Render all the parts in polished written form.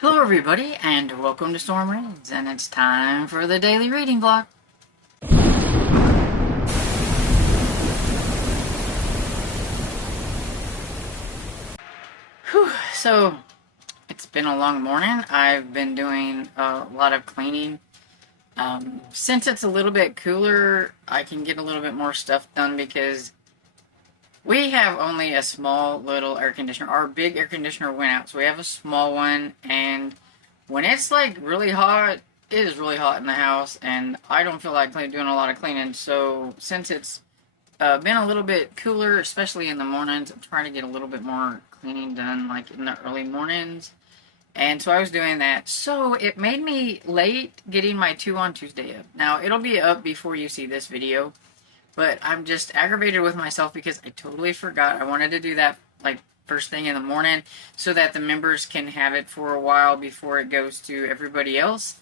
Hello everybody, and welcome to Storm Reads, and it's time for the daily reading vlog. Whew, so, it's been a long morning. I've been doing a lot of cleaning. Since it's a little bit cooler, I can get a little bit more stuff done because we have only a small little air conditioner. Our big air conditioner went out, so we have a small one, and when it's like really hot, it is really hot in the house, and I don't feel like doing a lot of cleaning. So since it's been a little bit cooler, especially in the mornings, I'm trying to get a little bit more cleaning done, like in the early mornings. And so I was doing that. So it made me late getting my 2 on Tuesday up. Now, it'll be up before you see this video, but I'm just aggravated with myself because I totally forgot. I wanted to do that like first thing in the morning so that the members can have it for a while before it goes to everybody else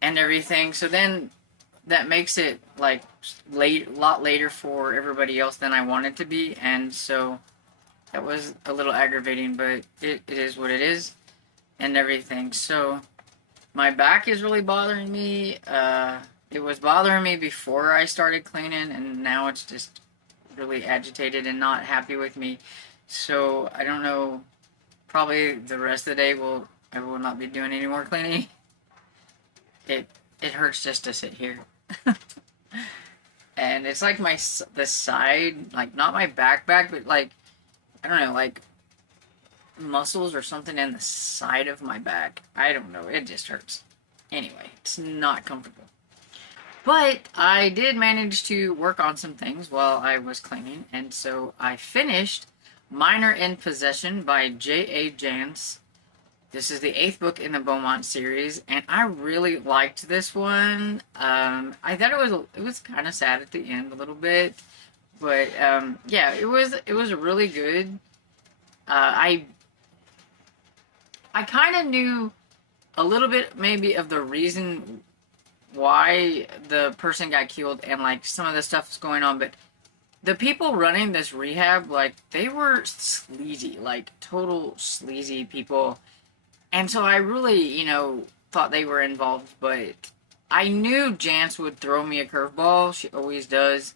and everything. So then that makes it like a lot later for everybody else than I want it to be, and so that was a little aggravating, but it is what it is and everything. So my back is really bothering me. It was bothering me before I started cleaning, and now it's just really agitated and not happy with me. So I don't know. Probably the rest of the day I will not be doing any more cleaning. It hurts just to sit here. And it's like the side, like not my back, but like, I don't know, like muscles or something in the side of my back. I don't know, it just hurts. Anyway, it's not comfortable. But I did manage to work on some things while I was cleaning, and so I finished Minor in Possession by J.A. Jance. This is the 8th book in the Beaumont series, and I really liked this one. I thought it was kind of sad at the end a little bit, but yeah, it was really good. I kind of knew a little bit maybe of the reason why the person got killed and like some of the stuff was going on, but the people running this rehab, like, they were sleazy, like total sleazy people. And so I really, thought they were involved, but I knew Jance would throw me a curveball. She always does.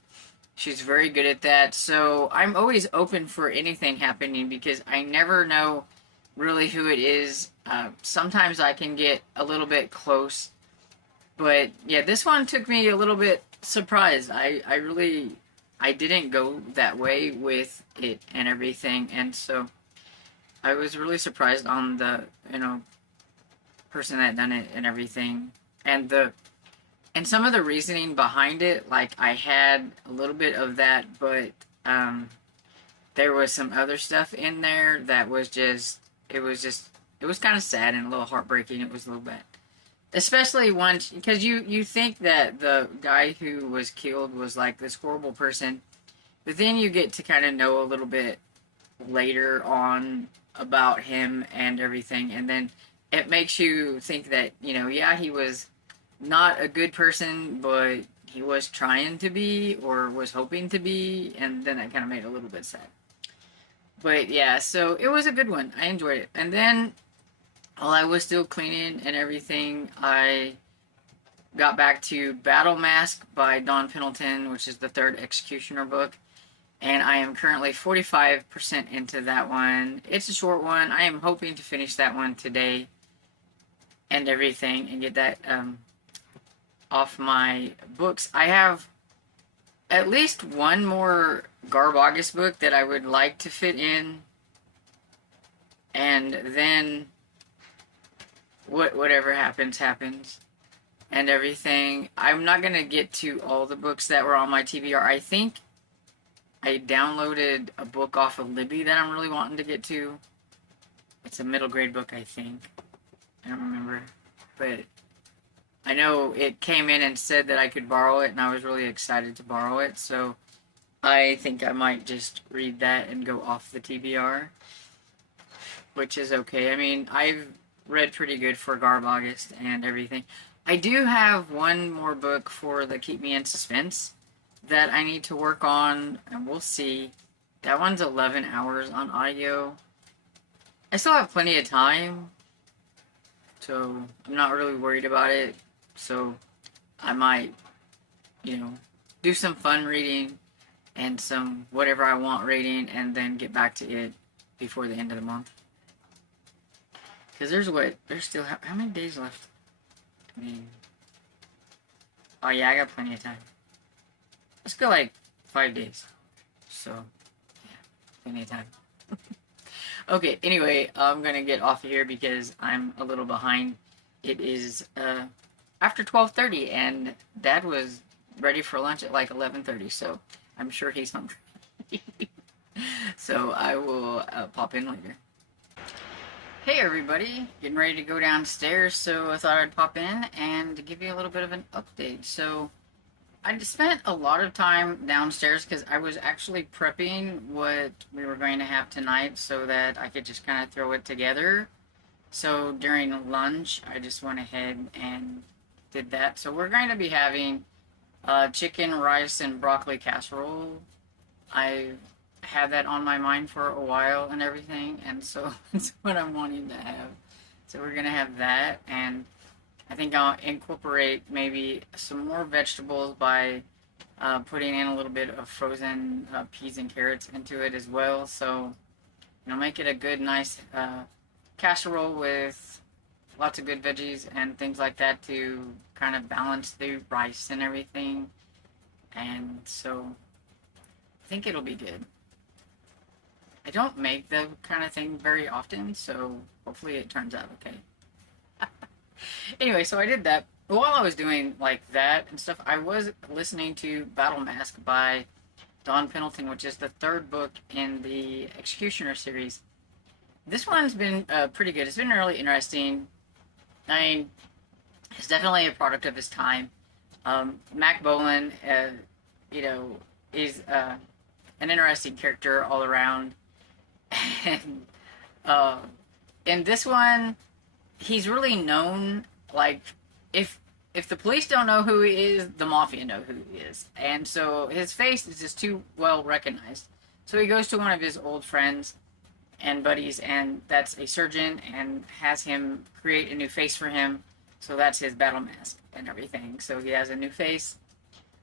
She's very good at that. So I'm always open for anything happening because I never know really who it is. Sometimes I can get a little bit close. But yeah, this one took me a little bit surprised. I didn't go that way with it and everything. And so I was really surprised on the, person that done it and everything. And some of the reasoning behind it, like I had a little bit of that, but there was some other stuff in there that was it was kind of sad and a little heartbreaking. It was a little bit. Especially once, because you think that the guy who was killed was like this horrible person, but then you get to kind of know a little bit later on about him and everything, and then it makes you think that, yeah, he was not a good person, but he was trying to be, or was hoping to be, and then that kind of made it a little bit sad. But yeah, so it was a good one. I enjoyed it. And then, while I was still cleaning and everything, I got back to Battle Mask by Dawn Pendleton, which is the 3rd Executioner book. And I am currently 45% into that one. It's a short one. I am hoping to finish that one today and everything and get that off my books. I have at least one more Garbagus book that I would like to fit in. And then whatever happens, happens. And everything. I'm not going to get to all the books that were on my TBR. I think I downloaded a book off of Libby that I'm really wanting to get to. It's a middle grade book, I think. I don't remember. But I know it came in and said that I could borrow it, and I was really excited to borrow it. So I think I might just read that and go off the TBR. Which is okay. I mean, I've read pretty good for Garbagus and everything. I do have one more book for the Keep Me in Suspense that I need to work on, and we'll see. That one's 11 hours on audio. I still have plenty of time, so I'm not really worried about it. So I might, do some fun reading and some whatever I want reading, and then get back to it before the end of the month. Because there's still, how many days left? I mean, oh yeah, I got plenty of time. Let's go like 5 days. So, yeah, plenty of time. Okay, anyway, I'm gonna get off of here because I'm a little behind. It is after 12:30, and Dad was ready for lunch at like 11:30, so I'm sure he's hungry. So I will pop in later. Hey everybody, getting ready to go downstairs, so I thought I'd pop in and give you a little bit of an update. So I spent a lot of time downstairs because I was actually prepping what we were going to have tonight so that I could just kind of throw it together. So during lunch, I just went ahead and did that. So we're going to be having chicken, rice, and broccoli casserole. I've had that on my mind for a while and everything, and so it's what I'm wanting to have. So we're going to have that, and I think I'll incorporate maybe some more vegetables by putting in a little bit of frozen peas and carrots into it as well. So, make it a good, nice casserole with lots of good veggies and things like that to kind of balance the rice and everything. And so, I think it'll be good. I don't make the kind of thing very often, so hopefully it turns out okay. Anyway, so I did that. While I was doing like that and stuff, I was listening to Battle Mask by Don Pendleton, which is the third book in the Executioner series. This one's been pretty good. It's been really interesting. I mean, it's definitely a product of his time. Mac Bolan, is an interesting character all around. And in this one, he's really known, like, if the police don't know who he is, the mafia know who he is. And so his face is just too well recognized. So he goes to one of his old friends and buddies, and that's a surgeon, and has him create a new face for him. So that's his battle mask and everything. So he has a new face.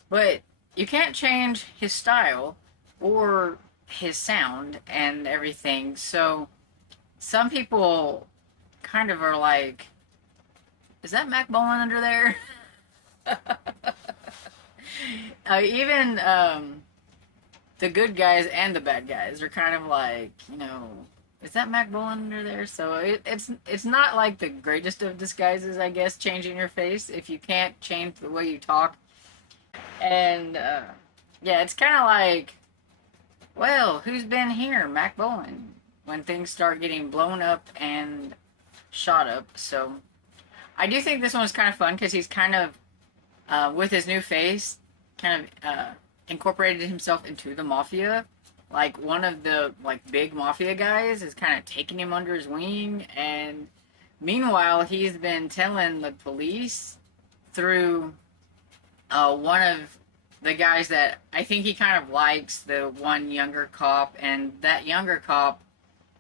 But you can't change his style or his sound and everything. So some people kind of are like, is that Mac Bolan under there? Even the good guys and the bad guys are kind of like, is that Mac Bolan under there? So it's not like the greatest of disguises, I guess, changing your face if you can't change the way you talk. And yeah, it's kind of like, well, who's been here? Mac Bolan. When things start getting blown up and shot up. So I do think this one was kind of fun because he's kind of, with his new face, kind of incorporated himself into the mafia. Like, one of the, big mafia guys is kind of taking him under his wing, and meanwhile, he's been telling the police through one of the guys that I think he kind of likes, the one younger cop, and that younger cop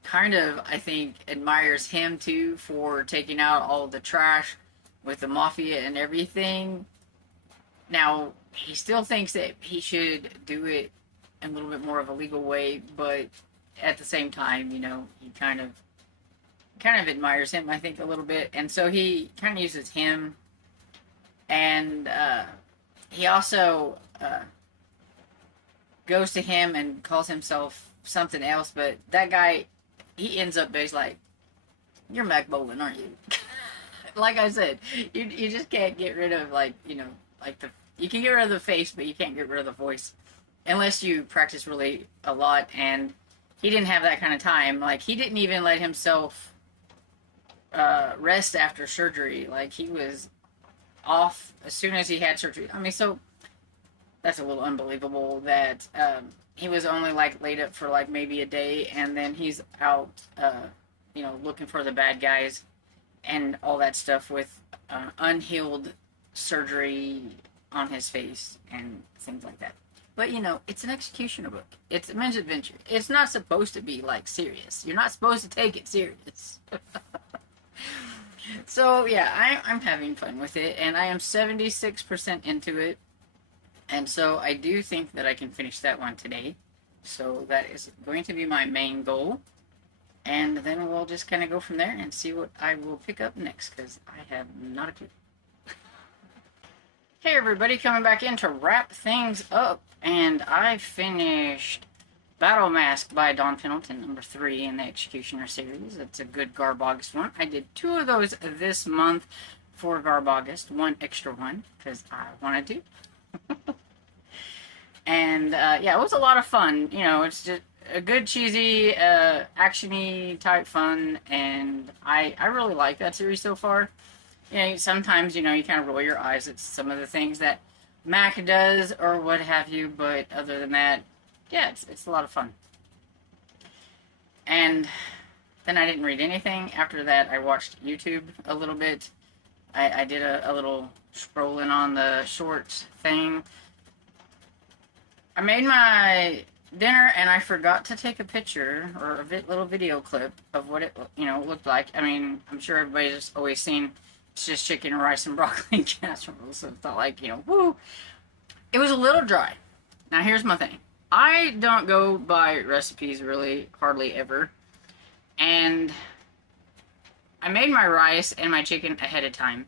kind of, I think, admires him too for taking out all the trash with the mafia and everything. Now, he still thinks that he should do it in a little bit more of a legal way, but at the same time, he kind of admires him, I think, a little bit. And so he kind of uses him, and he also goes to him and calls himself something else, but that guy, he ends up basically like, you're Mac Bolan, aren't you? Like I said, you just can't get rid of, you can get rid of the face, but you can't get rid of the voice. Unless you practice really a lot, and he didn't have that kind of time. Like, he didn't even let himself rest after surgery. Like, he was off as soon as he had surgery. I mean, so that's a little unbelievable that he was only, laid up for, maybe a day, and then he's out, looking for the bad guys and all that stuff with unhealed surgery on his face and things like that. But, it's an executioner book. It's a men's adventure. It's not supposed to be, serious. You're not supposed to take it serious. So yeah, I'm having fun with it, and I am 76% into it, and so I do think that I can finish that one today. So that is going to be my main goal, and then we'll just kind of go from there and see what I will pick up next, because I have not a clue. Hey everybody, coming back in to wrap things up, and I finished Battle Mask by Don Pendleton, number 3 in the Executioner series. It's a good Garb August one. I did 2 of those this month for Garb August, 1 extra one, because I wanted to. And yeah, it was a lot of fun. You know, it's just a good cheesy, action-y type fun, and I really like that series so far. You know, sometimes, you know, you kind of roll your eyes at some of the things that Mac does or what have you, but other than that, yeah, it's a lot of fun. And then I didn't read anything. After that, I watched YouTube a little bit. I did a little scrolling on the shorts thing. I made my dinner and I forgot to take a picture or a little video clip of what it, you know, looked like. I mean, I'm sure everybody's always seen it's just chicken, rice, and broccoli casserole, so it's not like, you know, woo. It was a little dry. Now here's my thing. I don't go by recipes really hardly ever, and I made my rice and my chicken ahead of time,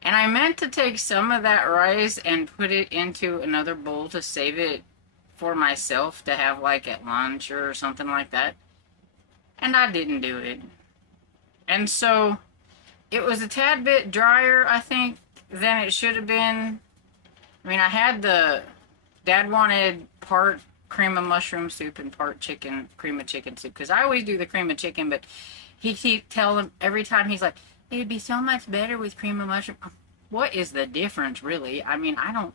and I meant to take some of that rice and put it into another bowl to save it for myself to have like at lunch or something like that, and I didn't do it. And so it was a tad bit drier, I think, than it should have been. I mean, I had Dad wanted part cream of mushroom soup and part cream of chicken soup, because I always do the cream of chicken, but he keep telling him every time, he's like, it would be so much better with cream of mushroom. What is the difference, really? I mean, I don't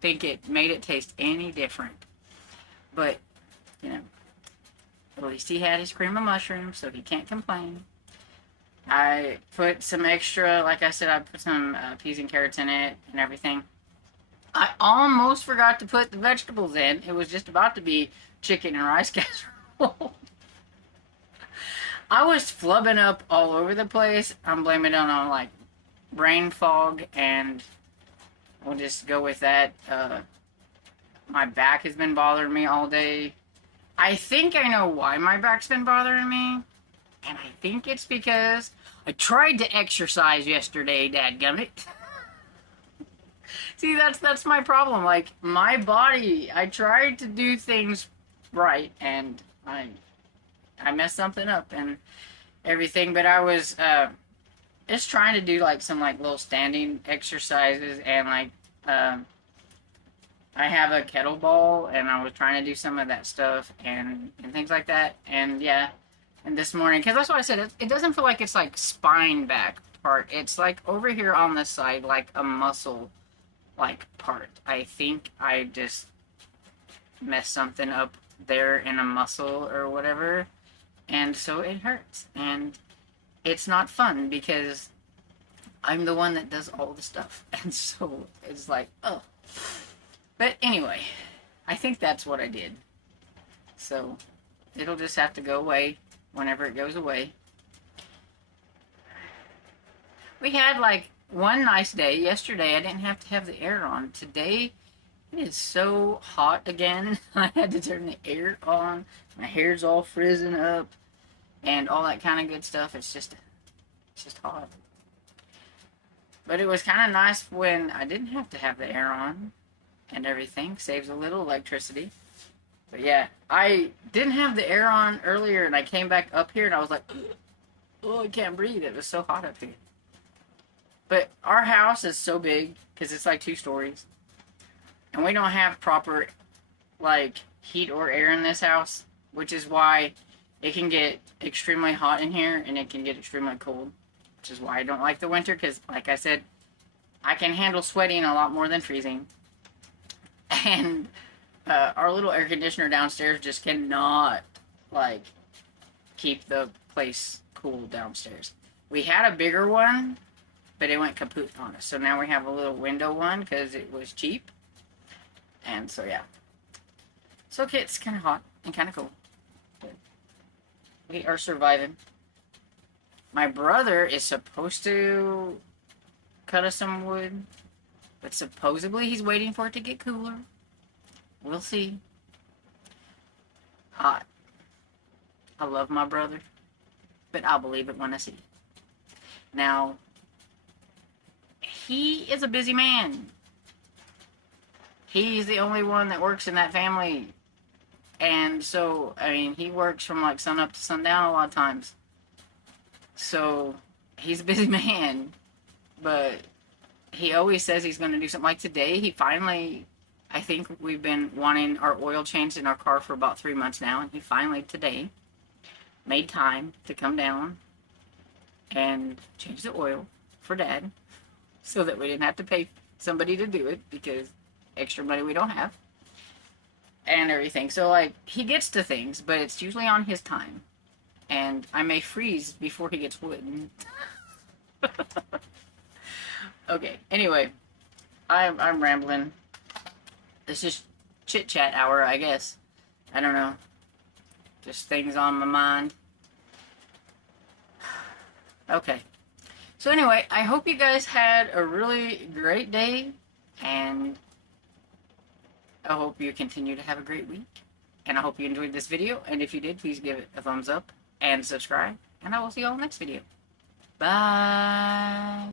think it made it taste any different. But, you know, at least he had his cream of mushroom, so he can't complain. I put some extra, like I said, I put some peas and carrots in it and everything. I almost forgot to put the vegetables in. It was just about to be chicken and rice casserole. I was flubbing up all over the place. I'm blaming it on like brain fog, and we'll just go with that. My back has been bothering me all day. I think I know why my back's been bothering me, and I think it's because I tried to exercise yesterday, dadgummit. See, that's my problem. Like, my body, I tried to do things right, and I messed something up and everything, but I was just trying to do like some like little standing exercises, and like I have a kettlebell, and I was trying to do some of that stuff and things like that. And yeah, and this morning, because that's what I said, it doesn't feel like it's like spine back part. It's like over here on this side, like a muscle like part. I think I just messed something up there in a muscle or whatever, and so it hurts, and it's not fun because I'm the one that does all the stuff, and so it's like, oh. But anyway, I think that's what I did, so it'll just have to go away whenever it goes away. We had like one nice day. Yesterday I didn't have to have the air on. Today it is so hot again. I had to turn the air on. My hair's all frizzing up and all that kind of good stuff. It's just hot. But it was kind of nice when I didn't have to have the air on and everything. Saves a little electricity. But yeah, I didn't have the air on earlier, and I came back up here and I was like, oh, I can't breathe. It was so hot up here. But our house is so big, because it's like 2 stories, and we don't have proper, like, heat or air in this house, which is why it can get extremely hot in here, and it can get extremely cold, which is why I don't like the winter, because, like I said, I can handle sweating a lot more than freezing, and our little air conditioner downstairs just cannot, like, keep the place cool downstairs. We had a bigger one, but it went kaput on us. So now we have a little window one because it was cheap. And so, yeah. So, okay, it's kind of hot and kind of cold. But we are surviving. My brother is supposed to cut us some wood, but supposedly he's waiting for it to get cooler. We'll see. I, I love my brother, but I'll believe it when I see it. Now, he is a busy man. He's the only one that works in that family. And so, I mean, he works from like sun up to sundown a lot of times. So, he's a busy man. But he always says he's going to do something. Like today, he finally, I think we've been wanting our oil changed in our car for about 3 months now. And he finally, today, made time to come down and change the oil for Dad. So that we didn't have to pay somebody to do it because extra money we don't have. And everything. So, like, he gets to things, but it's usually on his time. And I may freeze before he gets wood. Okay, anyway. I'm rambling. It's just chit-chat hour, I guess. I don't know. Just things on my mind. Okay. So anyway, I hope you guys had a really great day. And I hope you continue to have a great week. And I hope you enjoyed this video. And if you did, please give it a thumbs up and subscribe. And I will see you all next video. Bye.